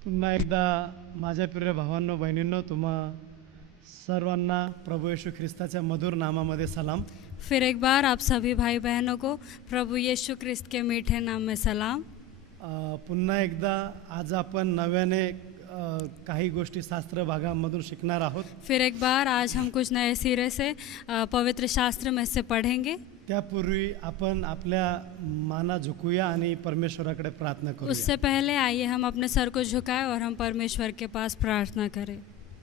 पुन्हा एकदा माझ्या प्रिय भावांनो बहिणींनो तुम्हा सर्वांना प्रभू येशू ख्रिस्ताच्या मधुर नामामध्ये सलाम। फिर एक बार आप सभी भाई बहनों को प्रभु यीशु ख्रिस्त के मीठे नाम में सलाम। पुन्हा एकदा आज आपण नव्याने काही गोष्टी शास्त्र भागामधून शिकणार आहोत। फिर एक बार आज हम कुछ नए सिरे से पवित्र शास्त्र में से पढ़ेंगे। त्यापूर्वी आपण आपल्या माना झुकूया आणि परमेश्वराकडे प्रार्थना करूया। उससे पहले आइए हम अपने सर को झुकाएं और हम परमेश्वर के पास प्रार्थना करें।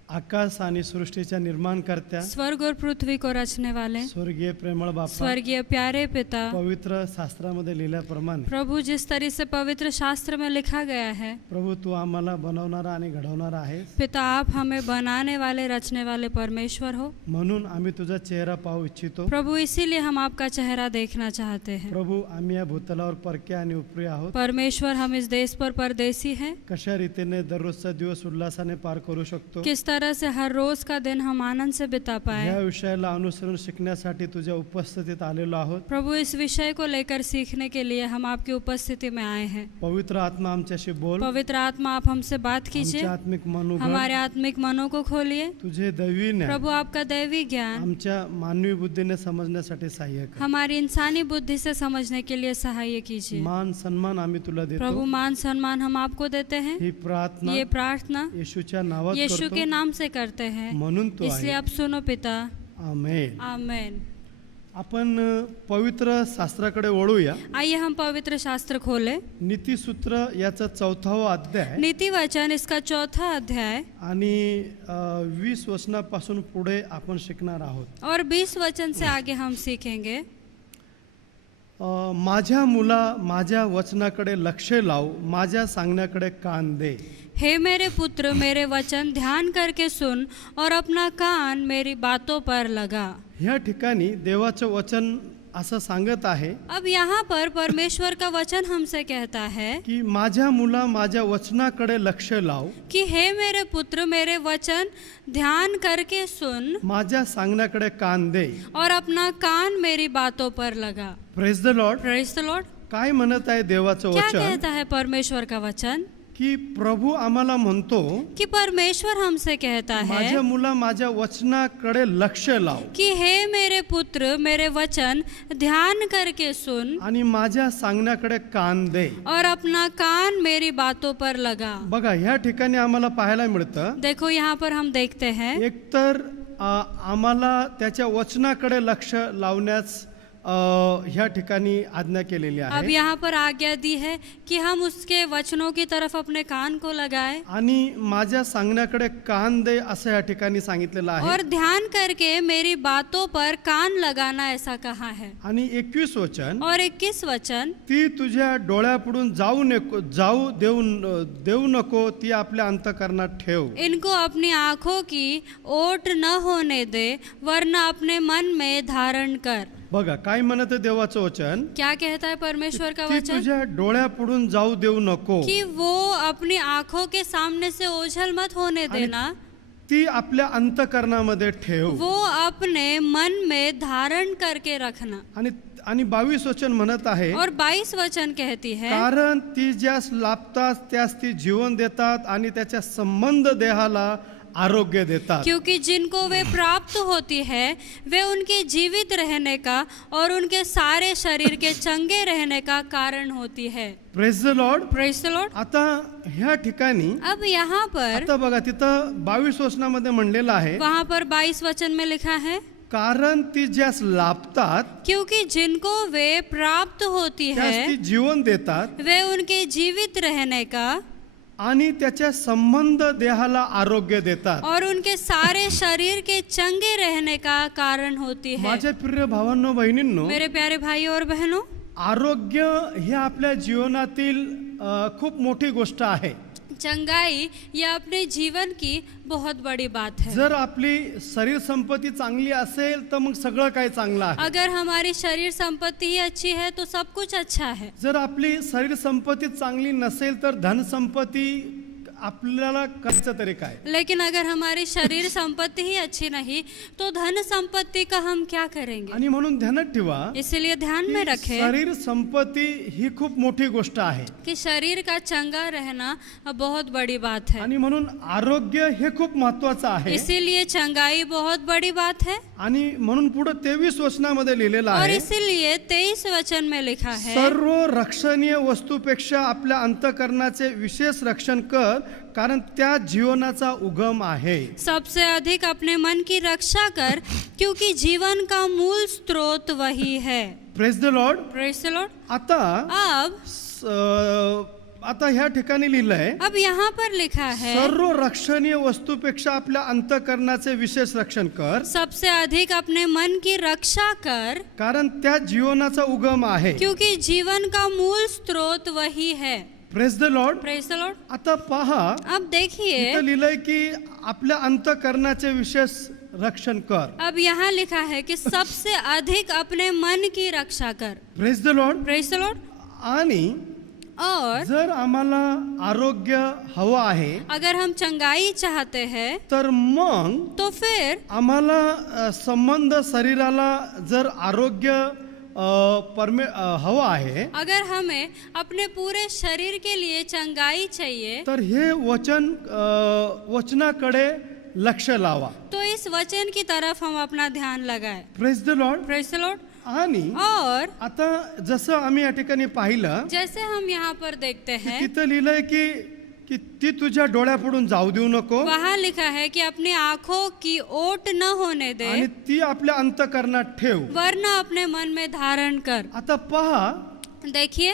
आकाश आणि सृष्टीच्या निर्माणकर्त्या, स्वर्ग और पृथ्वी को रचने वाले, स्वर्गीय प्रेमळ बापा, स्वर्गीय प्यारे पिता, पवित्र शास्त्रामध्ये लिहिल्याप्रमाणे प्रभु जिस तरह से पवित्र शास्त्र में लिखा गया है, प्रभु तू आम्हाला बनवणारा आणि घडवणारा आहेस। पिता आप हमें बनाने वाले रचने वाले परमेश्वर हो। म्हणून आम्ही तुझा चेहरा पाहू इच्छितो। प्रभु इसीलिए हम आपका चेहरा देखना चाहते हैं। प्रभु आम्ही या भूतलावर परके आणि उपरी आहोत। परमेश्वर हम इस देश पर परदेसी हैं। कशा रीतीने दररोजचा दिवस उल्हासाने पार करू शकतो, किस तरह से हर रोज का दिन हम आनंद से बिता या पाए। विषयाला अनुसरून शिकण्यासाठी तुझ्या उपस्थितीत आलेलो आहोत। प्रभु इस विषय को लेकर सीखने के लिए हम आपकी उपस्थिति में आए हैं। पवित्र आत्मा आमच्याशी बोल, पवित्र आत्मा आप हमसे बात कीजिए, आमच्या आत्मिक मन उघड, हमारे आत्मिक मनों को खोलिए। तुझे दैवी ज्ञान प्रभु आपका दैवी ज्ञान आमच्या मानवी बुद्धीने समजण्यासाठी सहाय्य कर। हमारी इंसानी बुद्धि से समझने के लिए सहाय्य कीजिए। मान सन्मान आम्ही तुला प्रभु देतो। मान सम्मान हम आपको देते हैं। ही प्रार्थना ये प्रार्थना येशूच्या नावात यीशु के करतो, नाम से करते हैं, म्हणून तू इसलिए आहे। आप सुनो पिता। आमेन। आमेन। आपण पवित्र शास्त्राकडे वळूया। आइए हम पवित्र शास्त्र खोले। नीतिसूत्र याचा 4वा अध्याय नीति वचन इसका 4था अध्याय आणि 20 वचनापासून पुढे आपण शिकणार आहोत। और 20 वचन से आगे हम सीखेंगे। माझ्या मुला माझ्या वचनाकडे लक्ष लाव, माझ्या सांगण्याकडे कान दे। हे मेरे पुत्र मेरे वचन ध्यान करके सुन और अपना कान मेरी बातों पर लगा। ह्या ठिकाणी देवाचं वचन असं सांगत आहे अब यहाँ पर परमेश्वर का वचन हमसे कहता है की माझ्या मुला माझ्या वचनाकडे लक्ष लाव, कि हे मेरे पुत्र मेरे वचन ध्यान करके सुन माझ्या सांगण्याकडे कान दे। और अपना कान मेरी बातों पर लगा। Praise the Lord. Praise the Lord. काय म्हणत आहे देवाचं क्या वचन कहता है परमेश्वर का वचन? की प्रभू आम्हाला म्हणतो कि परमेश्वर हमसे कहता है माझ्या मुला माझ्या वचनाकडे लक्ष लाव कि हे मेरे पुत्र मेरे वचन ध्यान करके सुन आणि माझ्या सांगण्याकडे कान दे। और अपना कान मेरी बातों पर लगा। बघा ह्या ठिकाणी आम्हाला पाहायला मिळतं, देखो यहाँ पर हम देखते हैं एकतर आम्हाला त्याच्या वचनाकडे लक्ष लावण्यास ह्या ठिकाणी आज्ञा केलेली अब आहे यहाँ पर आज्ञा दी है कि हम उसके वचनों की तरफ अपने कान को लगाएं आणि माझ्या सांगण्याकडे कान दे असं या ठिकाणी सांगितलेलं आहे। और ध्यान करके मेरी बातों पर कान लगाना ऐसा कहा है। आणि 21 वचन, और 21 वचन, ती तुझ्या डोळ्यापुढून जाऊ देऊ नको, ती आपल्या अंतःकरणात ठेव। इनको अपनी आंखों की ओट न होने दे वरना अपने मन में धारण कर। बघा काय म्हणत आहे देवाचं वचन, क्या कहता है परमेश्वर का ती वचन? तुझ्या डोळ्यापुढून जाऊ देऊ नको, कि वो अपनी आंखों के सामने से ओझल मत होने देना, ती आपल्या अंतःकरणामध्ये ठेव। वो अपने मन में धारण करके रखना। आणि 22 वचन म्हणत आहे, और 22 वचन कहती है कारण ती ज्यास लाभतात त्यास ती जीवन देतात आणि त्याच्या संबंध देहाला आरोग्य देतात। क्योंकि जिनको वे प्राप्त होती है वे उनके जीवित रहने का और उनके सारे शरीर के चंगे रहने का कारण होती है। Praise the Lord. Praise the Lord. आता ह्या ठिकाणी अब यहाँ पर आता बघा तिथं 22 वचनामध्ये म्हणलेलं आहे, वहाँ पर 22 वचन में लिखा है कारण ती ज्यास लाभतात क्योंकि जिनको वे प्राप्त होती त्यास है ती जीवन देतात वे उनके जीवित रहने का आणि त्याच्या संबंध देहाला आरोग्य देतात। और उनके सारे शरीर के चंगे रहने का कारण होती है। माझ्या प्रिय भावांनो बहिणींनो, मेरे प्यारे भाइयों और बहनों, आरोग्य हे आपल्या जीवनातील खूप मोठी गोष्ट आहे। चंगाई यह अपने जीवन की बहुत बड़ी बात है। जर आपली शरीर संपत्ती चांगली असेल तर मग सगळं काही चांगलं आहे। अगर हमारी शरीर संपत्ति ही अच्छी है तो सब कुछ अच्छा है। जर आपली शरीर संपत्ती चांगली नसेल तर धन संपत्ती आपल्याला करायचं तरी काय? लेकिन अगर हमारी शरीर संपत्ति ही अच्छी नहीं तो धन संपत्ति का हम क्या करेंगे? आणि म्हणून ध्यानात ठेवा इसीलिए ध्यान में की रखें शरीर संपत्ती ही खूप मोठी गोष्ट आहे कि शरीर का चंगा रहना बहुत बड़ी बात है। आणि म्हणून आरोग्य हे खूप महत्वाचं आहे इसीलिए चंगाई बहुत बड़ी बात है आणि म्हणून पुढे 23 वचनामध्ये लिहिलेलं और आहे इसीलिए 23 वचन में लिखा है, सर्व रक्षणीय वस्तूपेक्षा आपल्या अंतःकरणाचे विशेष रक्षण कर कारण त्या जीवनाचा उगम आहे. सबसे अधिक अपने मन की रक्षा कर क्योंकि जीवन का मूल स्रोत वही है। Praise the Lord. Praise the Lord. आता अब आता ह्या ठिकाणी लिहिलंय अब यहाँ पर लिखा है, सर्व रक्षणीय वस्तूपेक्षा आपल्या अंतःकरणाचे विशेष रक्षण कर सबसे अधिक अपने मन की रक्षा कर कारण त्या जीवनाचा उगम आहे. क्योंकि जीवन का मूल स्रोत वही है। Praise the Lord. Praise the Lord. आता पहा अब देखिए, इथं लिहिलंय की आपल्या अंतःकरणाचे विशेष रक्षण कर. अब यहाँ लिखा है कि सबसे अधिक अपने मन की रक्षा कर। Praise the Lord. Praise the Lord. आणि और जर आम्हाला आरोग्य हवं आहे अगर हम चंगाई चाहते हैं तर मग तो फिर आम्हाला संबंध शरीराला जर आरोग्य हवं आहे अगर हमें अपने पूरे शरीर के लिए चंगाई चाहिए तर हे वचनाकडे लक्ष लावा. तो इस वचन की तरफ हम अपना ध्यान लगाएं। Praise the Lord. Praise the Lord. आणि और आता जसं आम्ही या ठिकाणी पाहिलं जैसे हम यहाँ पर देखते हैं, तिथं लिहिलंय की ती तुझ्या डोळ्यापुढून जाऊ देऊ नको वहाँ लिखा है कि अपनी आंखों की ओट न होने दे आणि ती आपल्या अंतःकरणात ठेव. वरना अपने मन में धारण कर। आता पहा देखिए,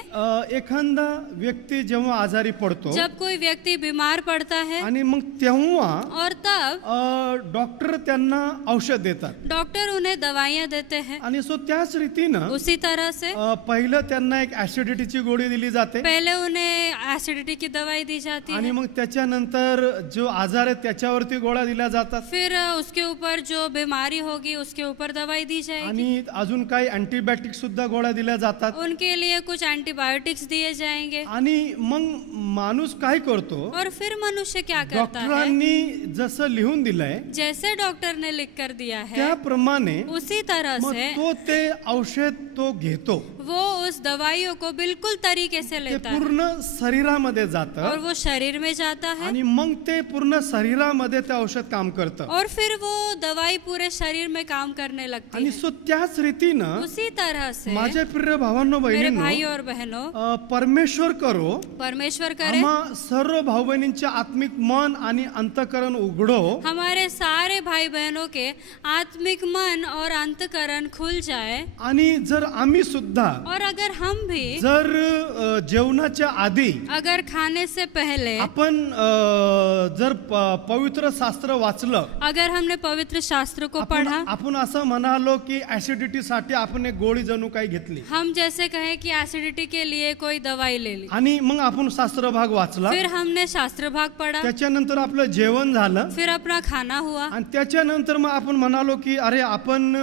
एखादा व्यक्ती जेव्हा आजारी पडतो जब कोई व्यक्ति बीमार पड़ता है आणि मग तेव्हा और तब डॉक्टर त्यांना औषध देतात डॉक्टर उन्हें दवाइयाँ देते हैं। आणि सो त्याच रीतीनं उसी तरह से पहिलं त्यांना एक ऍसिडिटीची गोळी दिली जाते पहले उन्हें एसिडिटी की दवाई दी जाती आणि है, मग त्याच्यानंतर जो आजार आहे त्याच्यावरती गोळ्या दिल्या जातात फिर उसके ऊपर जो बीमारी होगी उसके ऊपर दवाई दी जाएगी, आणि अजून काही अँटीबायोटिक सुद्धा गोळ्या दिल्या जातात. उनके लिए कुछ एंटीबायोटिक्स दिए जाएंगे। आणि मग माणूस काय करतो और फिर मनुष्य क्या करता है, डॉक्टरांनी जसं लिहून दिलंय जैसे डॉक्टर ने लिख कर दिया है त्याप्रमाणे उसी तरह मग से तो ते औषध तो घेतो. वो उस दवाइयों को बिल्कुल तरीके से ते लेता है पूर्ण शरीरामध्ये और जातं वो शरीर में जाता है आणि मग ते पूर्ण शरीरामध्ये ते औषध काम करतं. और फिर वो दवाई पूरे शरीर में काम करने लगती आणि है। सो त्याच रीतीनं उसी तरह से माझ्या प्रिय भावांनो मेरे बहिणींनो भाई और बहनों, परमेश्वर करो परमेश्वर करे आम्हा सर्व भाऊ बहिणींचे आत्मिक मन आणि अंतःकरण उघडो हमारे सारे भाई बहनों के आत्मिक मन और अंतकरण खुल जाए। आणि जर आम्ही सुद्धा और अगर हम भी जर जेवणाच्या आधी अगर खाने से पहले आपण जर पवित्र शास्त्र वाचलं अगर हमने पवित्र शास्त्र को पढ़ा, आपण असं म्हणालो की ऍसिडिटी साठी आपण एक गोळी जणू काही घेतली हम जैसे कहें कि एसिडिटी के लिए कोई दवाई ले ली, आणि मग आपण शास्त्र भाग वाचला फिर हमने शास्त्र भाग पढ़ा, त्याच्यानंतर आपलं जेवण झालं फिर अपना खाना हुआ आणि त्याच्यानंतर मग आपण म्हणालो की अरे आपण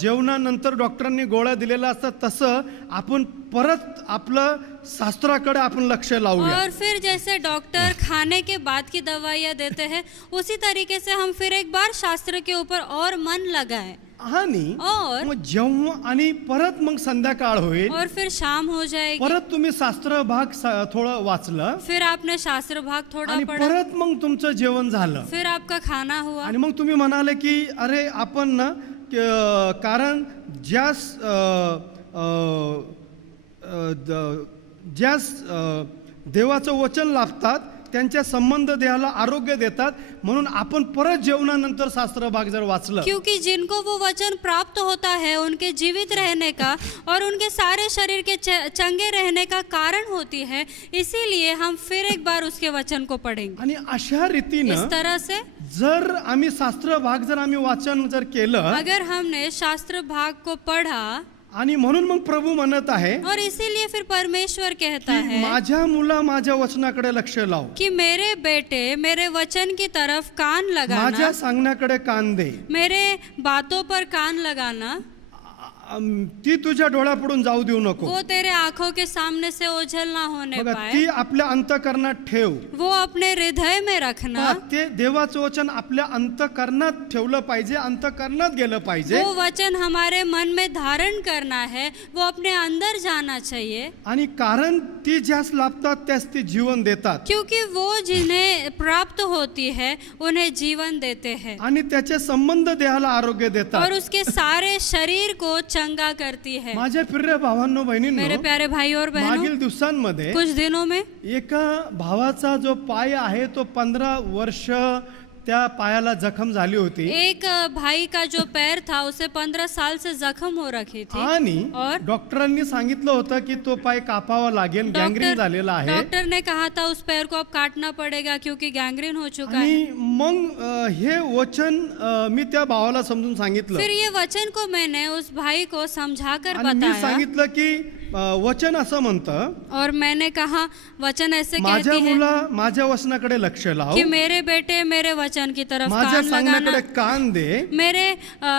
जेवणानंतर डॉक्टरांनी गोळ्या दिलेल्या असतात तसं आपण परत आपलं शास्त्राकडे आपण लक्ष लावूया. और फिर जैसे डॉक्टर खाने के बाद की दवाइयाँ देते हैं उसी तरीके से हम फिर एक बार शास्त्र के ऊपर और मन लगाएं। आणि और मग जेव्हा आणि परत मग संध्याकाळ होईल और फिर शाम हो जाएगी, परत तुम्ही शास्त्र भाग थोडं वाचलं फिर आपने शास्त्र भाग थोड़ा आणि पढ़ा, परत मग तुमचं जेवण झालं फिर आपका खाना हुआ आणि मग तुम्ही म्हणाले की अरे आपण ना कारण ज्या देवाचं वचन लाभतात त्यांच्या संबंध देहाला आरोग्य देतात म्हणून आपण परत जेवणानंतर शास्त्र भाग जर वाचलं, क्योंकि जिनको वो वचन प्राप्त होता है उनके जीवित रहने का और उनके सारे शरीर के चंगे रहने का कारण होती है, इसीलिए हम फिर एक बार उसके वचन को पढ़ेंगे। आणि अशा रीतीनं इस तरह से जर आम्ही शास्त्र भाग जर आम्ही वाचन जर केलं अगर हमने शास्त्र भाग को पढ़ा आणि म्हणून मग प्रभू म्हणत आहे और इसीलिए फिर परमेश्वर कहता की है माझ्या मुला माझ्या वचनाकडे लक्ष लाव, कि मेरे बेटे मेरे वचन की तरफ कान लगाना, माझ्या सांगण्याकडे कान दे. मेरे बातों पर कान लगाना. ती तुझ्या डोळ्यापुढून जाऊ देऊ नको. वो तेरे आंखों के सामने से ओझल ना होने बघा, पाए, ती आपल्या अंतःकरणात ठेव. वो अपने हृदय में रखना. पहा, ते देवाचं वचन आपल्या अंतःकरणात ठेवलं पाहिजे, अंतःकरणात गेलं पाहिजे. वो वचन हमारे मन में धारण करना है, वो अपने अंदर जाना चाहिए. आणि कारण ती ज्यास लाभतात त्यास ती जीवन देतात. क्योंकि वो जिन्हें प्राप्त होती है उन्हें जीवन देते हैं आणि त्याचे संबंध देहाला आरोग्य देतात. और उसके सारे शरीर को चंगा करती है. माझ्या प्रिय भावांनो मेरे बहिणींनो, प्यारे भाई और बहनों, मागील दिवसांमध्ये कुछ दिनों में एका भावाचा जो पाय आहे तो 15 वर्ष त्या पायाला जखम झाली होती. एक भाई का जो पैर था उसे 15 साल से जख्म हो रखी थी. आणि और डॉक्टरांनी सांगितलं होतं की तो पाय कापावा लागेल, गँग्रीन झालेला आहे. डॉक्टर ने कहा था उस पैर को अब काटना पड़ेगा क्योंकि गैंग्रीन हो चुका है. आणि मग हे वचन मी त्या भावाला समजून सांगितलं. फिर ये वचन को मैंने उस भाई को समझाकर आणि मी बताया सांगितलं की वचन असं म्हणतं, और मैंने कहा वचन ऐसे माझ्या कहती है मुला माझ्या वचनाकडे लक्ष लाव, कि मेरे बेटे मेरे वचन की तरफ माझ्या कान लगाना, सांगण्याकडे कान दे,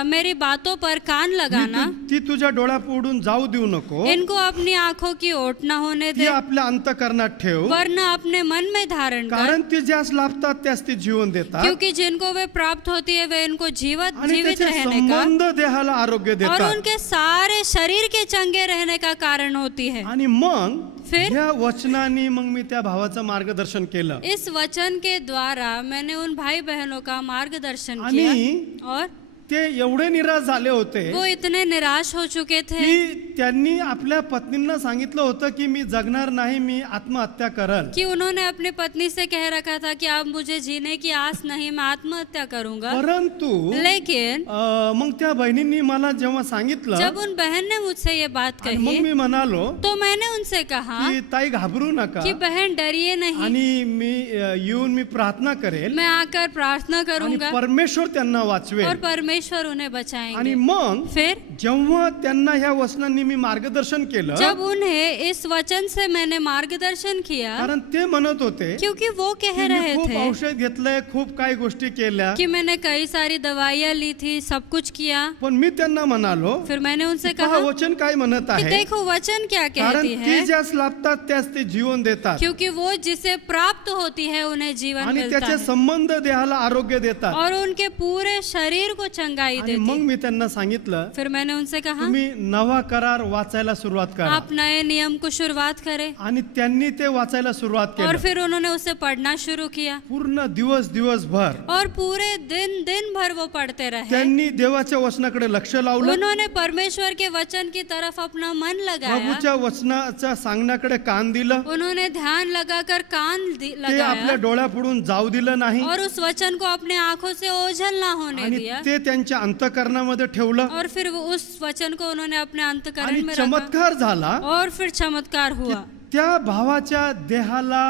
मेरी बातों पर कान लगाना, ती तुझ्या डोळ्यापुढून जाऊ देऊ नको, इनको अपनी आंखों की ओट न होने ती दे, आपल्या अंतःकरणात ठेव. वरना अपने मन में धारण कर. कारण ती ज्यास लाभतात त्यास ती जीवन देतात. क्योंकि जिनको वे प्राप्त होती है वे इनको जीवित आणि जीवित त्याचे रहने का संबंध देहाला आरोग्य और देतात. उनके सारे शरीर के चंगे रहने का कारण होती है. आणि मग फिर? ह्या वचनाने मग मी त्या भावाचं मार्गदर्शन केलं. इस वचन के द्वारा मैंने उन भाई बहनों का मार्गदर्शन आणि किया और ते एवढे निराश झाले होते वो इतने निराश हो चुके थे की त्यांनी आपल्या पत्नींना सांगितलं होतं की मी जगणार नाही, मी आत्महत्या करल. कि उन्होंने अपनी पत्नी से कह रखा था कि अब मुझे जीने की आस नहीं, मैं आत्महत्या करूंगा. परंतु लेकिन मग त्या बहिणींनी मला जेव्हा सांगितलं जब उन बहन ने मुझसे ये बात आणि मग कही मी म्हणालो तो मैंने उनसे कहा की ताई घाबरू नका कि बहन डरिए नहीं, आणि मी येऊन मी प्रार्थना करेल मैं आकर प्रार्थना आणि करूंगा परमेश्वर त्यांना और वाचवेल. परमेश्वर उन्हें आणि बचाएंगे. मग फिर जेव्हा त्यांना ह्या वचनांनी मी मार्गदर्शन केलं, जब उन्हें इस वचन से मैंने मार्गदर्शन किया, कारण ते म्हणत होते क्योंकि वो कह की मी रहे खूप थे औषध घेतलंय, खूप काही गोष्टी केल्या, कि मैंने कई सारी दवाइयाँ ली थी, सब कुछ किया. पण मी त्यांना म्हणालो फिर मैंने उनसे पहा कहा वचन काय म्हणत कि आहे. देखो वचन क्या कारण कहती ती है, ज्यास लाभतात त्यास ते जीवन देतात क्योंकि वो जिसे प्राप्त होती है उन्हें जीवन आणि मिलता त्याचे है संबंध देहाला आरोग्य देतात. और उनके पूरे शरीर को चंगाई आणि मग देती. मी त्यांना सांगितलं फिर मैंने उनसे कहा तुम्ही नवा करार वाचायला सुरुवात करा. आप नए नियम को शुरुआत करें. आणि त्यांनी ते वाचायला सुरुवात और केलं. फिर उन्होंने उसे पढ़ना शुरू किया पूर्ण दिवसभर और पूरे दिन भर वो पढ़ते रहे. त्यांनी देवाच्या वचनाकडे लक्ष लावलं, उन्होंने परमेश्वर के वचन की तरफ अपना मन लगाया, प्रभूच्या वचनाच्या सांगण्याकडे कान दिलं, उन्होंने ध्यान लगाकर कान ते लगाया आपल्या डोळ्यापुढून जाऊ दिलं नाही और उस वचन को अपने आंखों से ओझल ना होने आणि दिया. ते त्यांच्या अंतःकरणामध्ये ठेवलं और फिर वो उस वचन को उन्होंने अपने आणि अंतःकरण में रखा चमत्कार झाला. और फिर चमत्कार हुआ. त्या भावाच्या देहाला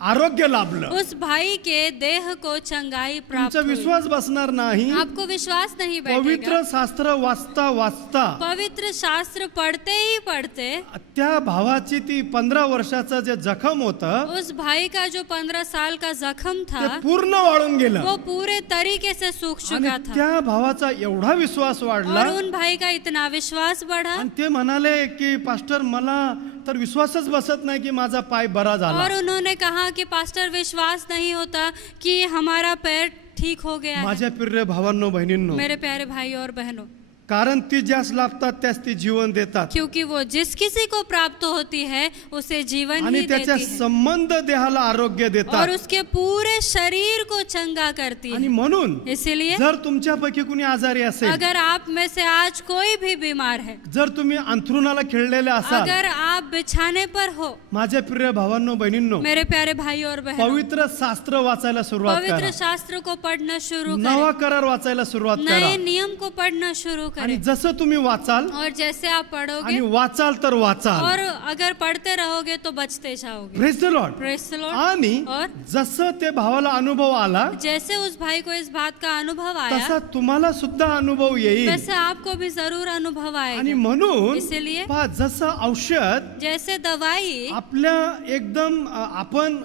आरोग्य लाभलं. उस भाई के देह को चंगाई प्राप्त तुमचा हुई. विश्वास बसणार नाही. आपको विश्वास नहीं बैठेगा. पवित्र शास्त्र वाचता वाचता पवित्र शास्त्र पढ़ते ही पढ़ते त्या भावाची ती 15 वर्षाचं जे जखम होतं उस भाई का जो 15 साल का जख्म ते था पूर्ण वाळून गेलं. वो पूरे तरीके से सूख चुका आणि था त्या भावाचा एवढा विश्वास वाढला और उन भाई का इतना विश्वास बढ़ा आणि ते म्हणाले की पास्टर मला तर विश्वासच बसत नाही की माझा पाय बरा झाला. और उन्होंने कहा कि पास्टर विश्वास नहीं होता कि हमारा पैर ठीक हो गया है. माझ्या प्रिय भावांनो बहिणींनो, मेरे प्यारे भाई और बहनों, कारण ती ज्यास लाभतात त्यास ती जीवन देतात क्योंकि वो जिस किसी को प्राप्त होती है उसे जीवन आणि ही त्याच्या देती है संबंध देहाला आरोग्य देतात. और उसके पूरे शरीर को चंगा करती आणि है. म्हणून इसीलिए जर तुमच्यापैकी कुणी आजारी असेल, अगर आप में से आज कोई भी बीमार है, जर तुम्ही अंथरुणाला खेळलेले असाल, अगर आप बिछाने पर हो, माझ्या प्रिय भावांनो बहिणींनो, मेरे प्यारे भाई और बहनों, पवित्र शास्त्र वाचायला सुरुवात पवित्र करा. शास्त्र को पढ़ना शुरू नवा करें, करार वाचायला सुरुवात करा. नए नियम को पढ़ना शुरू आणि करें. जसं तुम्ही वाचाल और जैसे आप आणि पढ़ोगे वाचाल तर वाचाल. और अगर पढ़ते रहोगे तो बचते जाओगे. Praise the Lord. Praise the Lord. आणि और जसं ते भावाला अनुभव आला जैसे उस भाई को इस बात का अनुभव आया तसा तुम्हाला सुद्धा अनुभव येईल. वैसे आपको भी जरूर अनुभव आणि आएगा. म्हणून इसीलिए पहा, जसं औषध जैसे दवाई आपल्या एकदम आपण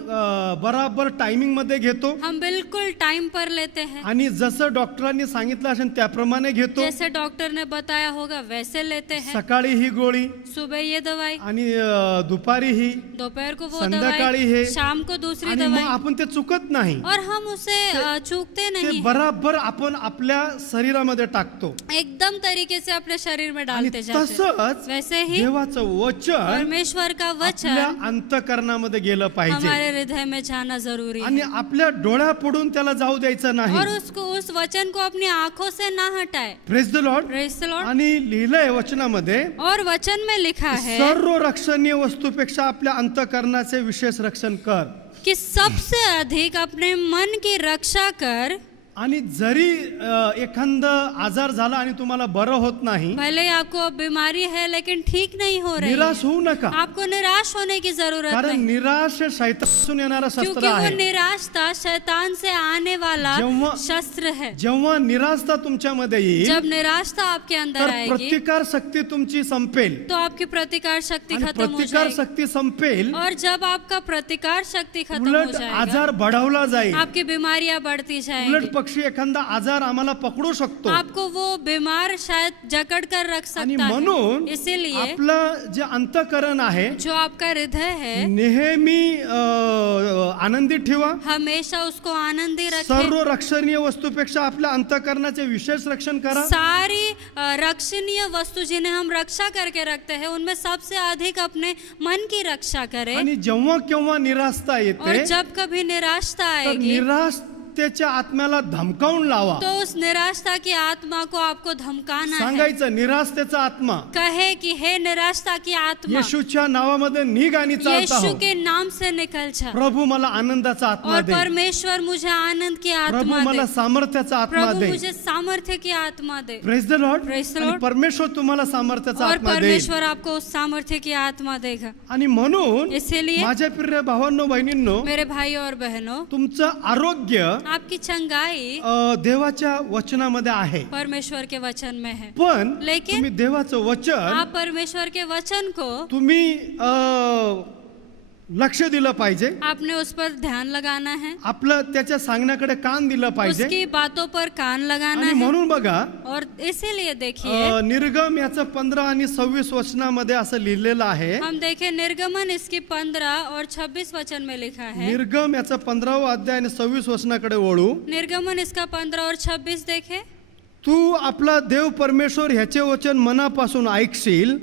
बराबर टायमिंग मध्ये घेतो हम बिल्कुल टाइम पर लेते हैं, आणि जसं डॉक्टरांनी सांगितलं असेल त्याप्रमाणे घेतो, जैसे डॉक्टर डॉक्टर ने बताया होगा वैसे लेते हैं। सकाळी ही गोळी सुबह ये दवाई, आणि दुपारी ही, दोपहर को वो संध्याकाळी दवाई, हे, शाम को दूसरी आणि मग दवाई, आपण ते चुकत नाही, और हम उसे चूकते ते नहीं, बराबर आपण आपल्या शरीरामध्ये टाकतो. एकदम तरीके से अपने शरीर में आणि डालते जाते हैं। तसंच वैसे ही देवाचं वचन परमेश्वर का आपल्या वचन अंतःकरणामध्ये गेलं पाहिजे हमारे हृदय में जाना जरूरी आणि है, आपल्या डोळ्यापुढून त्याला जाऊ द्यायचं नाही. और उसको उस वचन को अपनी आंखों से ना हटाए। Praise the Lord. Praise the Lord. आणि लिहिलंय वचनामध्ये, और वचन में लिखा है सर्व रक्षणीय वस्तूपेक्षा आपल्या अंतःकरणाचे विशेष रक्षण कर. कि सबसे अधिक अपने मन की रक्षा कर। आणि जरी एखादा आजार झाला आणि तुम्हाला बरं होत नाही, भले ही आपको अब बीमारी है लेकिन ठीक नहीं हो रही निराश है, होऊ नका. आपको निराश होने की जरूरत कारण नहीं, निराश हे शैतानापासून येणारा शस्त्र क्योंकि वो आहे. निराशता शैतान से आने वाला जेव्हा- शस्त्र है। जेव्हा निराशता तुमच्यामध्ये येईल, जब निराशता आपके अंदर तर आएगी प्रतिकार शक्ती तुमची संपेल. तो आपकी प्रतिकार शक्ति आणि खत्म हो प्रतिकार जाएगी, शक्ती संपेल, और जब आपका प्रतिकार शक्ति खत्म हो उलट जाएगा आजार बढावला जाईल. आपकी बीमारियां बढ़ती उलट जाएंगी, पक्षी एखादा आजार आम्हाला पकडू शकतो. आपको वो बीमार शायद जकड़ कर रख आणि सकता म्हणून है। इसीलिए आपलं जे अंतःकरण आहे जो आपका हृदय है नेहमी आनंदी ठेवा. हमेशा उसको आनंदी रखें। सर्व रक्षणीय वस्तूपेक्षा आपल्या अंतःकरणाचे विशेष रक्षण करा. सारी रक्षणीय वस्तु जिन्हें हम रक्षा करके रखते हैं उनमें सबसे अधिक अपने मन की रक्षा करें। आणि जेव्हा केव्हा निराशता और येते, जब कभी निराशता तर आएगी निराशतेच्या आत्म्याला धमकावून लावा. तो उस निराशता की आत्मा को आपको धमकाना है। सांगायचं, निराशतेचा आत्मा कहे कि हे निराशता की आत्मा, येशूच्या नावामध्ये निघ आणि चालता यीशु हो. के नाम से निकल जा, प्रभू मला आनंदाचा आत्मा और दे. परमेश्वर मुझे आनंद की प्रभू आत्मा मला दे, सामर्थ्याचा आत्मा प्रभु दे. मुझे सामर्थ्य की आत्मा दे। Praise the Lord. Praise the आणि Lord. परमेश्वर तुम्हाला सामर्थ्याचा और आत्मा देईल. परमेश्वर आपको उस सामर्थ्य की आत्मा देगा। आणि म्हणून इसीलिए माझ्या प्रिय भावांनो बहिणींनो, मेरे भाइयों और बहनों, तुमचं आरोग्य आपकी चंगाई देवाच्या वचनामध्ये आहे. परमेश्वर के वचन में है, पण लेकिन तुम्ही देवाचं वचन आप परमेश्वर के वचन को तुम्ही लक्ष दिलं पाहिजे. आपने उस पर ध्यान लगाना है, आपलं त्याच्या सांगण्याकडे कान दिलं पाहिजे. उसकी बातों पर कान लगाना आणि है। म्हणून बघा, और इसीलिए देखिए निर्गम याचं 15 आणि 26 वचनामध्ये असं लिहिलेलं आहे. हम देखें निर्गमन इसकी 15 और 26 वचन में लिखा है। निर्गम याचं 15वा अध्याय आणि 26 वचनाकडे वळू. निर्गमन इसका 15 और 26 देखे। तू आपला देव परमेश्वर ह्याचे वचन मनापासून ऐकशील,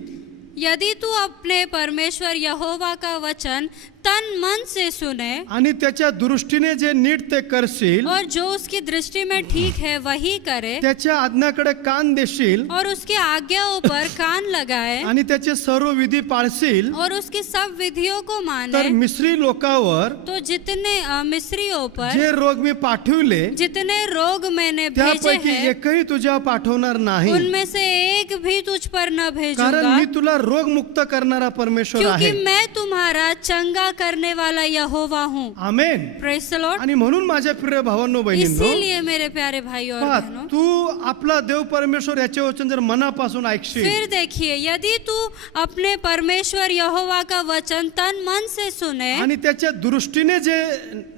यदि तू अपने परमेश्वर यहोवा का वचन तन मन से सुने आणि त्याच्या दृष्टीने जे नीट ते करशील, और जो उसकी दृष्टि में ठीक है वही करे, त्याच्या आज्ञाकडे कान देशील और उसकी आज्ञाओं पर कान लगाए, आणि त्याचे सर्व विधी पाळशील, और उसकी सब विधियों को तर माने, मिस्री लोकावर तो जितने मिस्रियों पर जे रोग मी पाठविले जितने रोग मैंने भेजे त्यापैकी हैं एकही तुझ्या पाठवणार नाही. उनमें से एक भी तुझ पर न कारण भेजूंगा, मी तुला रोग मुक्त करणारा परमेश्वर क्योंकि आहे. मैं तुम्हारा चंगा करने वाला यहोवा हूँ। आमेन. Praise the Lord. आणि म्हणून माझ्या प्रिय भावांनो बहिणींनो, इसीलिए मेरे प्यारे भाइयों और पहा, बहनों, तू आपला देव परमेश्वर याचे वचन जर मनापासून ऐकशील, फिर देखिए यदि तू अपने परमेश्वर यहोवा का वचन तन मन से सुने आणि त्याच्या दृष्टीने जे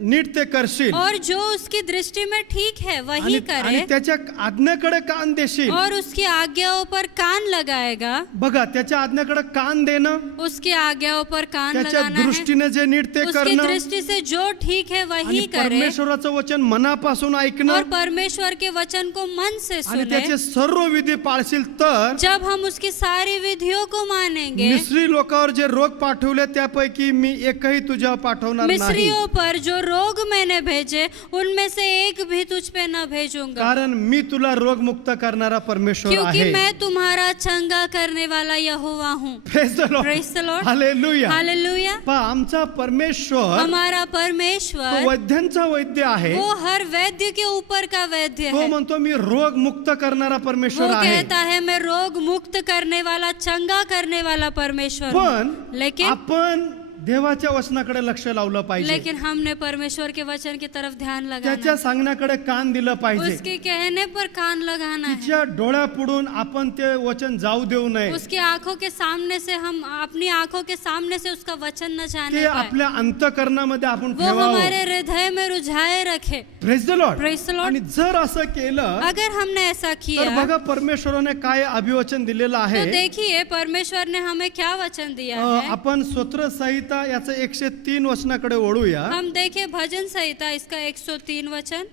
नीट ते करशील, और जो उसकी दृष्टि में ठीक है वही आणि करे, त्याच्या आज्ञाकडे कान देशील. और उसकी आज्ञाओं पर कान लगाएगा, बघा, त्याच्या आज्ञाकडे कान देणं, उसकी आज्ञाओं पर कान त्याच्या लगाना है, दृष्टीने जे नीट ते उसकी करणं, दृष्टि से जो ठीक है वही आणि करे, परमेश्वराचं वचन मनापासून और ऐकणं परमेश्वर के वचन को मन से आणि सुने। त्याचे सर्व विधी पाळशील, तर जब हम उसकी सारी विधियों को मानेंगे, मिस्री लोकावर जे रोग पाठवले त्यापैकी मी एकही तुझ्या पाठवणार नाही. मिस्रियों पर जो रोग मैंने भेजे उनमें से एक भी तुझ पे न भेजूंगा, कारण मी तुला रोग मुक्त करणारा परमेश्वर क्योंकि आहे. मैं तुम्हारा चंगा करने वाला यहोवा हूँ। Praise the Lord. Praise the Lord. Hallelujah. Hallelujah. पहा, आमचा परमेश्वर हमारा तो परमेश्वर वैद्यांचा वैद्य आहे. वो हर वैद्य के ऊपर का वैद्य तो है। म्हणतो मी रोग मुक्त करणारा वो परमेश्वर आहे. कहता है मैं रोग मुक्त करने वाला, चंगा करने वाला परमेश्वर पण हूँ। लेकिन आपण देवाच्या वचनाकडे लक्ष लावलं पाहिजे, लेकिन हमने परमेश्वर के वचन की तरफ ध्यान लगाना त्याच्या है। सांगण्याकडे कान दिलं पाहिजे. उसके कहने पर कान लगाना है। तिच्या डोळ्यापुढून आपण ते वचन जाऊ देऊ नये. उसकी आंखों के सामने से हम अपनी आंखों के सामने से उसका वचन न ते जाने पाए, आपल्या अंतःकरणामध्ये आपण वो ठेवावं. हमारे हृदय में रुझाए रखे। Praise the Lord. Praise the Lord. आणि जर असं केलं अगर हमने ऐसा तर किया बघा परमेश्वराने काय अभिवचन दिलेलं तो आहे. देखिए परमेश्वर ने हमें क्या वचन दिया है। आपण स्तोत्र संहिता याचं 103 वचनाकडे वळूया. हम देखें भजन संहिता इसका 103 वचन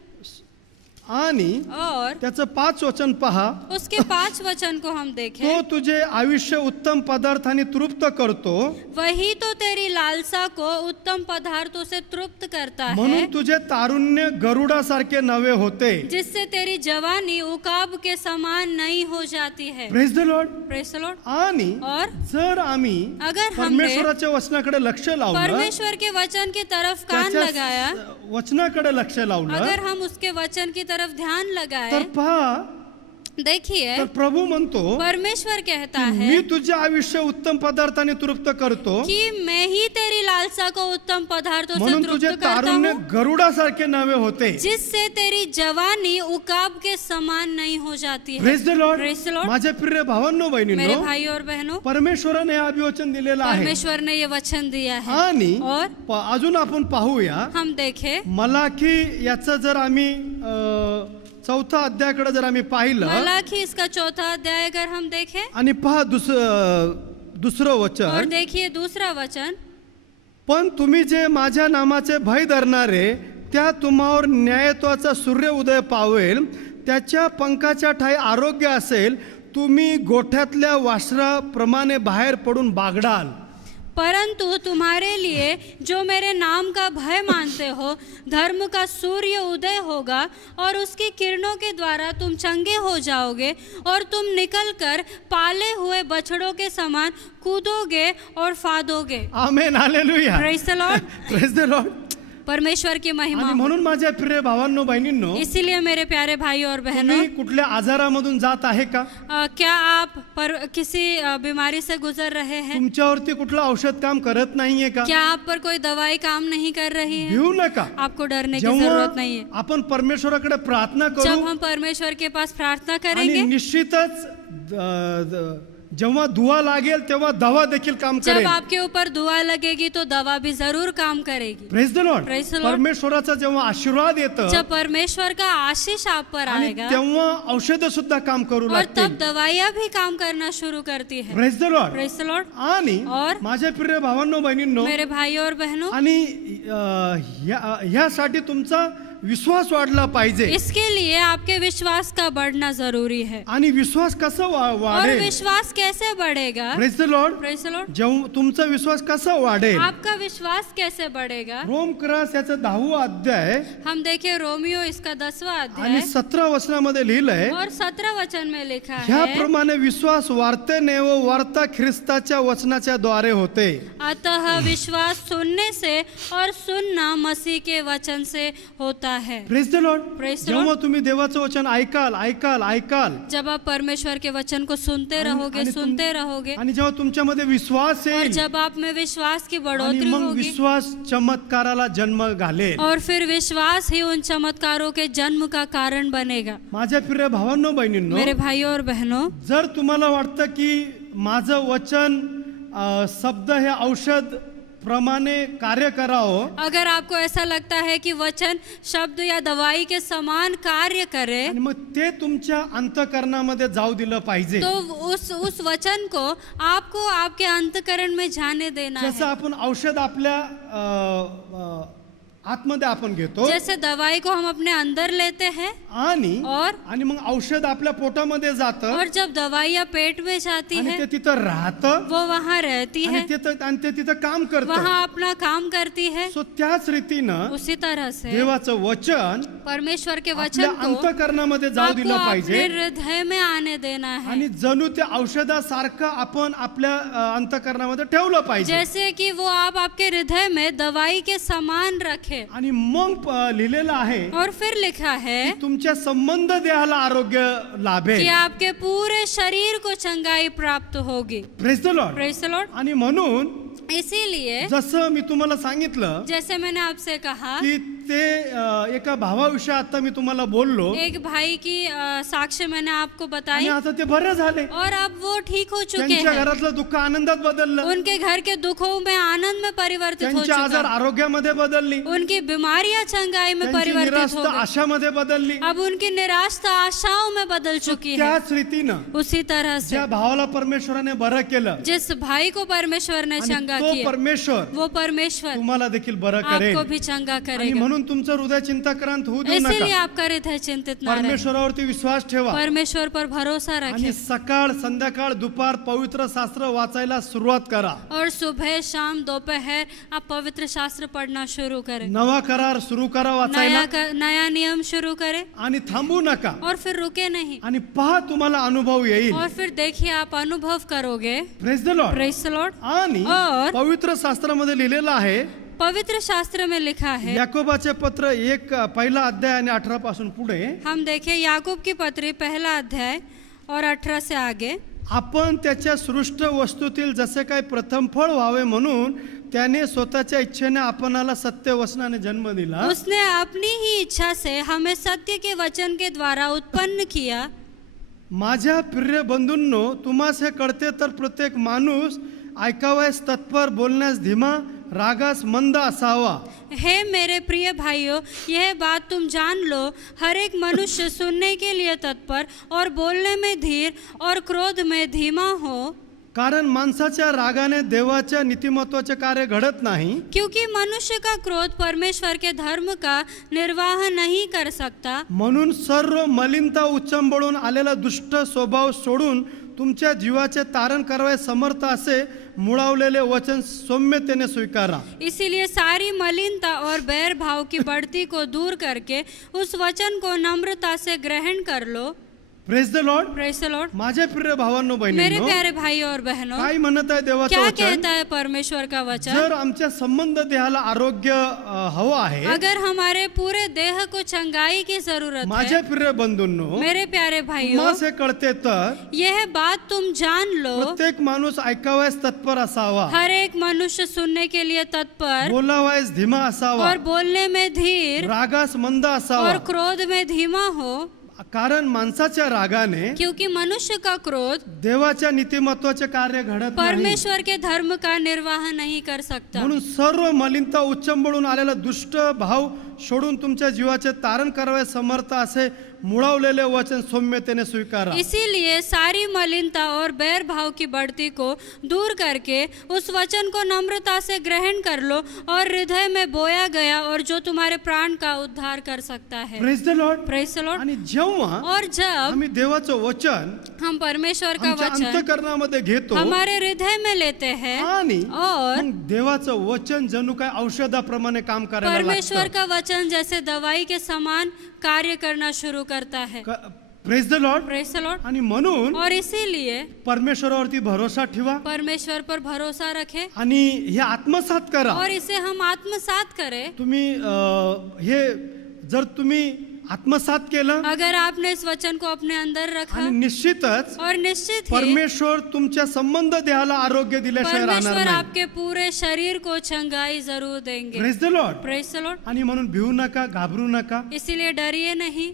आणि और त्याचं 5 वचन पहा. उसके 5 वचन को हम तो देखें। तुझे आयुष्य उत्तम पदार्थांनी तृप्त करतो, वही तो तेरी लालसा को उत्तम पदार्थों से तृप्त करता है, म्हणून तुझे तारुण्य गरुडासारखे नवे होते. जिससे तेरी जवानी उकाब के समान नई हो जाती है। Praise the Lord. Praise the Lord. आणि और जर आम्ही अगर हमने परमेश्वराच्या वचनाकडे लक्ष लावलं, परमेश्वर के वचन की तरफ कान त्याच्या लगाया, वचनाकडे लक्ष लावलं, अगर हम उसके वचन की तरफ ध्यान तर लगाए, पहा देखिए तर प्रभू म्हणतो परमेश्वर कहता मी है तुझे आयुष्य उत्तम पदार्थाने तृप्त करतो, कि मैं ही तेरी लालसा को उत्तम पदार्थों से म्हणून तृप्त तुझे करता तारुण्य हूँ, गरुडासारखे नवे होते. जिससे तेरी जवानी उकाब के समान नहीं हो जाती है। Praise the Lord. Praise the Lord. माझ्या प्रिय भावांनो मेरे बहिणींनो, भाई और बहनों, परमेश्वराने हे अभिवचन दिलेलं आहे. परमेश्वर ने ये वचन दिया है। आणि और अजून आपण पाहूया हम देखें मलाकी याचं जर आम्ही चौथा अध्यायाकडे जर आम्ही पाहिलं मलाकी इसका 4था अध्याय अगर हम देखें आणि पहा दुसरं और वचन, देखिए दूसरा वचन, पण तुम्ही जे माझ्या नामाचे भय धरणारे त्या तुम्हावर न्यायत्वाचा सूर्य उदय पावेल, त्याच्या पंखाच्या ठाई आरोग्य असेल, तुम्ही गोठ्यातल्या वासराप्रमाणे बाहेर पडून बागडाल. परंतु तुम्हारे लिए जो मेरे नाम का भय मानते हो धर्म का सूर्य उदय होगा और उसकी किरणों के द्वारा तुम चंगे हो जाओगे और तुम निकलकर पाले हुए बछड़ों के समान कूदोगे और फादोगे। Amen. Hallelujah. Praise the Lord. Praise the Lord. परमेश्वर की महिमा आणि हो। म्हणून माझ्या प्रिय भावांनो बहिणींनो, इसीलिए मेरे प्यारे भाई और बहनों, तुम्ही कुठल्या आजारामधून जात आहे का? क्या आप किसी बीमारी से गुजर रहे हैं? तुमच्यावरती कुठलं औषध काम करत नाहीये का? क्या आप पर कोई दवाई काम नहीं कर रही है? भिवू नका. आपको डरने की जरूरत नहीं है। जेव्हा आपण परमेश्वराकडे प्रार्थना जब करू हम परमेश्वर के पास प्रार्थना आणि करेंगे, निश्चितच जेव्हा दुआ लागेल तेव्हा दवा देखील काम जब करेल. आपके ऊपर दुआ लगेगी तो दवा भी जरूर काम करेगी। Praise the Lord. Praise the Lord. परमेश्वराचा जेव्हा आशीर्वाद येतं जब परमेश्वर का आशीष आप पर आणि आएगा तेव्हा औषध सुद्धा काम करू और लागतील. तब दवाइयाँ भी काम करना शुरू करती है। Praise the Lord. Praise the Lord. आणि और माझ्या प्रिय भावांनो बहिणींनो, मेरे भाई और बहनों, आणि ह्यासाठी तुमचा विश्वास वाढला पाहिजे. इसके लिए आपके विश्वास का बढ़ना जरूरी है। आणि विश्वास कसा और वाढेल? विश्वास कैसे बढ़ेगा? Praise the Lord. Praise the Lord. जेव्हा तुमचा विश्वास कसा वाढेल? आपका विश्वास कैसे बढ़ेगा? रोम क्रस याचा 10वा अध्याय हम देखें रोमियो इसका 10वां आणि अध्याय 17 वचनामध्ये लिहिलंय, और 17 वचन में लिखा है, ह्याप्रमाणे विश्वास वार्तेने व वार्ता ख्रिस्ताच्या वचनाच्या द्वारे होते. अतः विश्वास सुनने से और सुनना मसीह के वचन से होता है। Praise the Lord. Praise the जेव्हा तुम्ही देवाचं वचन ऐकाल जब आप परमेश्वर के वचन को सुनते रहोगे, आणि सुनते रहोगे, आणि जेव्हा तुमच्यामध्ये विश्वास और येईल जब आप में विश्वास की आणि बढ़ोतरी मग होगी, विश्वास चमत्काराला जन्म घालेल. और फिर विश्वास ही उन चमत्कारों के जन्म का कारण बनेगा। माझ्या प्रिय भावांनो बहिणींनो, मेरे भाइयों और बहनों, जर तुम्हाला वाटतं की माझं वचन शब्द हे औषध प्रमाणे कार्य करावं अगर आपको ऐसा लगता है कि वचन शब्द या दवाई के समान कार्य करे, आणि मग ते तुमच्या अंतःकरणामध्ये जाऊ दिलं पाहिजे. तो उस वचन को आपको आपके अंतःकरण में जाने देना जसं है। आपण औषध आपल्या आतमध्ये आपण घेतो जैसे दवाई को हम अपने अंदर लेते हैं आणि मग औषध आपल्या पोटामध्ये जातं और जब दवाइयाँ पेट में जाती आणि है ते तिथं राहतं वो वहाँ रहती आणि है, ते तिथं काम करतं. वहाँ अपना काम करती है। सो त्याच रीतीनं उसी तरह से देवाचं वचन परमेश्वर के आपल्या वचन को अंतःकरणामध्ये जाऊ आपको दिलं अपने पाहिजे हृदय में आने देना है, आणि जणू त्या औषधासारखं आपण आपल्या अंतःकरणामध्ये ठेवलं पाहिजे. जैसे कि वो आप आपके हृदय में दवाई के समान रखे। आणि मग लिहिलेलं आहे और फिर लिखा है तुमच्या संबंध देहाला आरोग्य कि लाभेल. आपके पूरे शरीर को चंगाई प्राप्त होगी। Praise the Lord. Praise the Lord. आणि म्हणून इसीलिए जसं मी तुम्हाला सांगितलं जैसे मैंने आपसे कहा, की ते एका भावाविषयी आता मी तुम्हाला बोललो एक भाई की साक्ष्य मैंने आपको आणि बताई आता ते बरे झाले. और अब वो ठीक हो चुके त्यांच्या हैं। घरातलं दुःख आनंदात बदललं, उनके घर के दुखों में आनंद में परिवर्तित हो त्यांचे आजार चुका, आरोग्यामध्ये बदलली, उनकी बीमारियां चंगाई में त्यांची परिवर्तित हो निराशा गई, आशामध्ये बदलली. अब उनकी निराशा आशाओं में बदल चुकी है। त्याच रीतीनं उसी तरह से ज्या भावाला परमेश्वराने बरं केलं जिस भाई को परमेश्वर ने आणि चंगा तो किया, परमेश्वर वो परमेश्वर तुम्हाला देखील बरं आपको करेल. भी चंगा आणि करेगा। म्हणून तुमचं हृदय चिंताक्रांत होऊ देऊ इसीलिए नका. आपका हृदय चिंतित ना रहे, परमेश्वरावरती विश्वास ठेवा परमेश्वर पर भरोसा आणि रखें सकाळ संध्याकाळ दुपार पवित्र शास्त्र वाचायला सुरुवात करा. और सुबह शाम दोपहर आप पवित्र शास्त्र पढ़ना शुरू करें, नवा करार सुरू करा वाचायला नया नियम शुरू करें आणि थांबू नका. और फिर रुके नहीं, आणि पहा तुम्हाला अनुभव येईल. और फिर देखिए आप अनुभव करोगे। Praise the Lord. Praise the Lord. आणि और पवित्र शास्त्रामध्ये लिहिलेलं आहे, पवित्र शास्त्र में लिखा है, याकोबाचे पत्र 1 पहिला अध्याय आणि 18 पासून पुढे, हम देखें याकूब की पत्री पहला अध्याय और 18 से आगे, आपण त्याच्या सृष्ट वस्तूतील जसे काही प्रथम फळ व्हावे म्हणून त्याने स्वतःच्या इच्छेने आपणाला सत्य वचनाने जन्म दिला. उसने अपनी ही इच्छा से हमें सत्य के वचन के द्वारा उत्पन्न किया। माझ्या प्रिय बंधूंनो, तुम्हास हे कळते तर प्रत्येक माणूस ऐकावयास तत्पर, बोलण्यास धीमा, रागास मंद असावा. हे मेरे प्रिय भाइयों, यह बात तुम जान लो, हर एक मनुष्य सुनने के लिए तत्पर और बोलने में धीर और क्रोध में धीमा हो, कारण माणसाच्या रागाने देवाच्या नीतिमत्वाचे कार्य घडत नाही. क्योंकि मनुष्य का क्रोध परमेश्वर के धर्म का निर्वाह नहीं कर सकता। म्हणून सर्व मलिनता उच्चंबळून आलेला दुष्ट स्वभाव सोडून तुमच्या जीवाचे तारण करावयास समर्थ असे मुळावलेले वचन सौम्यतेने स्वीकारा. इसीलिए सारी मलिनता और बैर भाव की बढ़ती को दूर करके उस वचन को नम्रता से ग्रहण कर low. Praise the Lord. Praise the Lord. माझे प्रिय भावांनो मेरे बहिणींनो, प्यारे भाइयों और बहनों, काय म्हणत आहे देवाचं क्या वचन? कहता है परमेश्वर का वचन? जर आमच्या संबंध देहाला आरोग्य हवं आहे, अगर हमारे पूरे देह को चंगाई की जरूरत माझे है, प्रिय बंधूंनो, मेरे प्यारे भाइयों, तुम्हास हे कळते तर यह बात तुम जान लो, प्रत्येक माणूस ऐकावयास तत्पर असावा, हर एक मनुष्य सुनने के लिए तत्पर बोलावयास धीमा असावा, और बोलने में धीर रागास मंद असावा. और क्रोध में धीमा हो, कारण माणसाच्या रागाने क्योंकि मनुष्य का क्रोध देवाच्या नीतिमत्वाचे कार्य घडत नाही. परमेश्वर के धर्म का निर्वाह नहीं कर सकता। म्हणून सर्व मलिनता उच्चंबळून आलेला दुष्ट भाव सोडून तुमच्या जीवाचे तारण करावे समर्थ असे मुळावलेले वचन सौम्यतेने स्वीकारा. इसीलिए सारी मलिनता और बैर भाव की बढ़ती को दूर करके उस वचन को नम्रता से ग्रहण कर लो और हृदय में बोया गया और जो तुम्हारे प्राण का उद्धार कर सकता है। Praise the Lord. Praise the Lord. आणि जेव्हा और जब आम्ही देवाचं वचन हम परमेश्वर का आमच्या वचन अंतःकरणामध्ये घेतो हमारे हृदय में लेते हैं आणि और मग देवाचं वचन जणू काय औषधाप्रमाणे काम करायला परमेश्वर लागतं. का वचन जैसे दवाई के समान कार्य करना शुरू करता है। Praise the Lord. Praise the Lord. आणि म्हणून और इसीलिए परमेश्वरावरती भरोसा ठेवा परमेश्वर पर भरोसा रखें आणि हे आत्मसात करा. और इसे हम आत्मसात करें। तुम्ही हे जर तुम्ही आत्मसात केलं अगर आपने इस वचन को अपने अंदर रखा आणि निश्चितच और निश्चित ही परमेश्वर तुमच्या संबंध देहाला आरोग्य दिल्याशिवाय राहणार परमेश्वर नाही. आपके पूरे शरीर को चंगाई जरूर देंगे। Praise the Lord. Praise the Lord. आणि म्हणून भिवू नका, घाबरू नका. इसीलिए डरिए नहीं।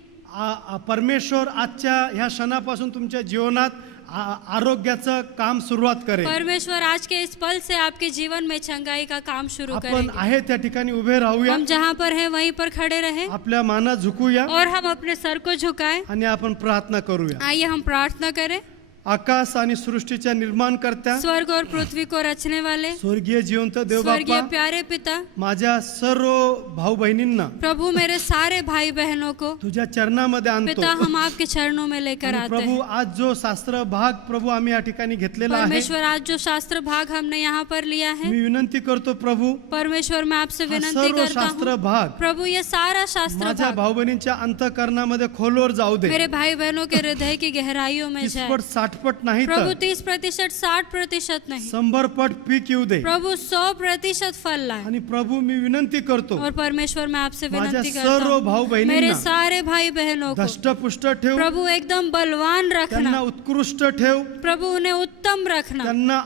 परमेश्वर आजच्या ह्या क्षणापासून तुमच्या जीवनात आरोग्याचं काम सुरुवात करेल. परमेश्वर आज के इस पल से आपके जीवन में चंगाई का काम शुरू आपण करेंगे। आहे त्या ठिकाणी उभे राहूया, हम जहाँ पर हैं वहीं पर खड़े रहे आपल्या माना झुकूया और हम अपने सर को झुकाएं। आणि आपण प्रार्थना करूया. आइए हम प्रार्थना करें। आकाश आणि सृष्टीच्या निर्माणकर्त्या, स्वर्ग और पृथ्वी को रचने वाले स्वर्गीय जिवंत देव स्वर्गीय बाप्पा, प्यारे पिता, माझ्या सर्व भाऊ बहिणींना प्रभु मेरे सारे भाई बहनों को तुझ्या चरणामध्ये आणतो. पिता हम आपके चरणों में लेकर आणि आते प्रभू हैं। आज जो शास्त्र भाग प्रभु आम्ही या ठिकाणी घेतलेला आहे, परमेश्वर आज जो शास्त्र भाग हमने यहाँ पर लिया है, मी विनंती करतो प्रभू, परमेश्वर मैं आपसे हा विनंती सर्व करता शास्त्र हूँ भाग प्रभु ये सारा शास्त्र माझ्या भाग भाऊ बहिणींच्या अंतःकरणामध्ये खोलवर जाऊ दे. मेरे भाई बहनों के हृदय की गहराइयों में 30 जाए पट 60 पट नाही प्रभु तर 30%, 60% नहीं, 100 पट पीक येऊ दे. प्रभु 100% फल लाए. आणि प्रभू मी विनंती करतो, और परमेश्वर मैं आपसे माझ्या विनंती करता सर्व भाऊ हूँ, बहिणींना मेरे सारे भाई बहनों को धष्टपुष्ट ठेव, प्रभु एकदम बलवान त्यांना रखना, उत्कृष्ट ठेव, प्रभु उन्हें उत्तम रखना, त्यांना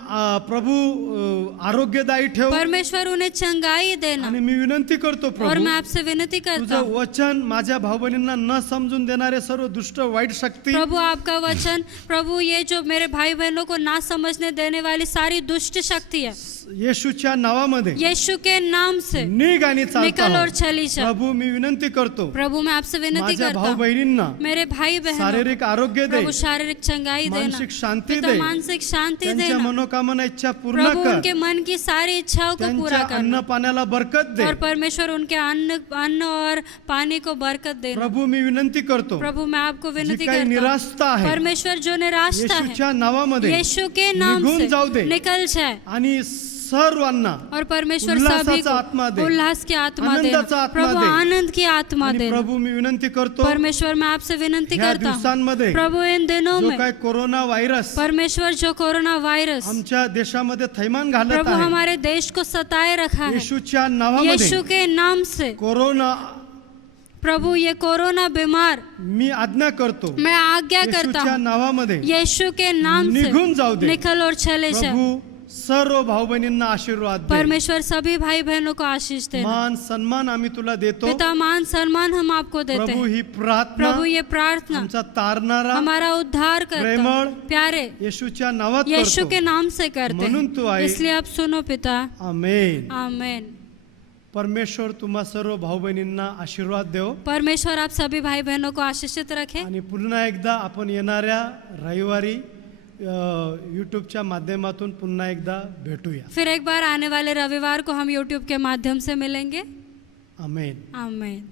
प्रभू आरोग्यदायी ठेव. परमेश्वर उन्हें चंगाई देना. आणि मी विनंती करतो और प्रभू, मैं आपसे विनती करता तुझं हूँ वचन माझ्या भाऊ बहिणींना न समजून देणारे सर्व दुष्ट वाईट शक्ती प्रभु आपका वचन, प्रभु ये जो मेरे भाई बहनों को ना समझने देने वाली सारी दुष्ट शक्ति है, येशूच्या नावामध्ये यीशु के नाम से निघ आणि चालता निकल और हो. चली जा. प्रभू मी विनंती करतो, प्रभु मैं आपसे विनंती माझ्या करता भाऊ हूँ, बहिणींना मेरे भाई बहनों शारीरिक आरोग्य दे, प्रभु शारीरिक चंगाई देना, मानसिक शांती पिता दे, मानसिक शांति त्यांच्या देना, मनोकामना इच्छा पूर्ण प्रभु कर, उनके मन की सारी इच्छाओं को त्यांच्या पूरा अन्न करना, पाण्याला बरकत दे. और परमेश्वर उनके अन्न और पानी को बरकत देना. प्रभू मी विनंती करतो, प्रभु मैं आपको जी विनंती काही करता हूँ, निराशता आहे परमेश्वर जो निराशता है येशूच्या नावामध्ये यीशु के नाम निघून जाऊ से दे. निकल जाए. आणि सर्वांना और परमेश्वर उल्लासाचा सभी आत्मा दे, को उल्लास की आत्मा आनंदाचा देना, आत्मा प्रभु दे. आनंद की आत्मा आणि देना. प्रभू मी विनंती करतो, परमेश्वर मैं आपसे विनंती ह्या करता हूँ, दिवसांमध्ये प्रभु इन दिनों जो में काय कोरोना व्हायरस परमेश्वर जो कोरोना वायरस आमच्या देशामध्ये थैमान घालत प्रभु आहे, हमारे देश को सताए रखा है, येशूच्या नावामध्ये यीशु के नाम से कोरोना प्रभु ये कोरोना बीमार मी आज्ञा करतो, मैं आज्ञा करता येशूच्या हूँ, नावामध्ये यीशु के नाम निघून जाऊ से दे. निकल और चले जाओ. प्रभू सर्व भाऊ बहिणींना आशीर्वाद दे. परमेश्वर सभी भाई बहनों को आशीष देना. मान सन्मान आम्ही तुला देतो. पिता मान सम्मान हम आपको देते प्रभु हैं. ही प्रार्थना प्रभु ये प्रार्थना आमचा तारणारा हमारा उद्धार करता प्रेमळ प्यारे येशूच्या नावात यीशु करतो. के नाम से करते म्हणून तू हैं. आहे. इसलिए आप सुनो पिता. आमेन. आमेन. परमेश्वर तुम्हा सर्व भाऊ बहिणींना आशीर्वाद देव. परमेश्वर आप सभी भाई बहनों को आशीषित रखे. आणि पुन्हा एकदा आपण येणाऱ्या रविवारी यूट्यूबच्या माध्यमातून पुन्हा एकदा भेटूया. फिर एक बार आने वाले रविवार को हम YouTube के माध्यम से मिलेंगे. आमेन. आमेन.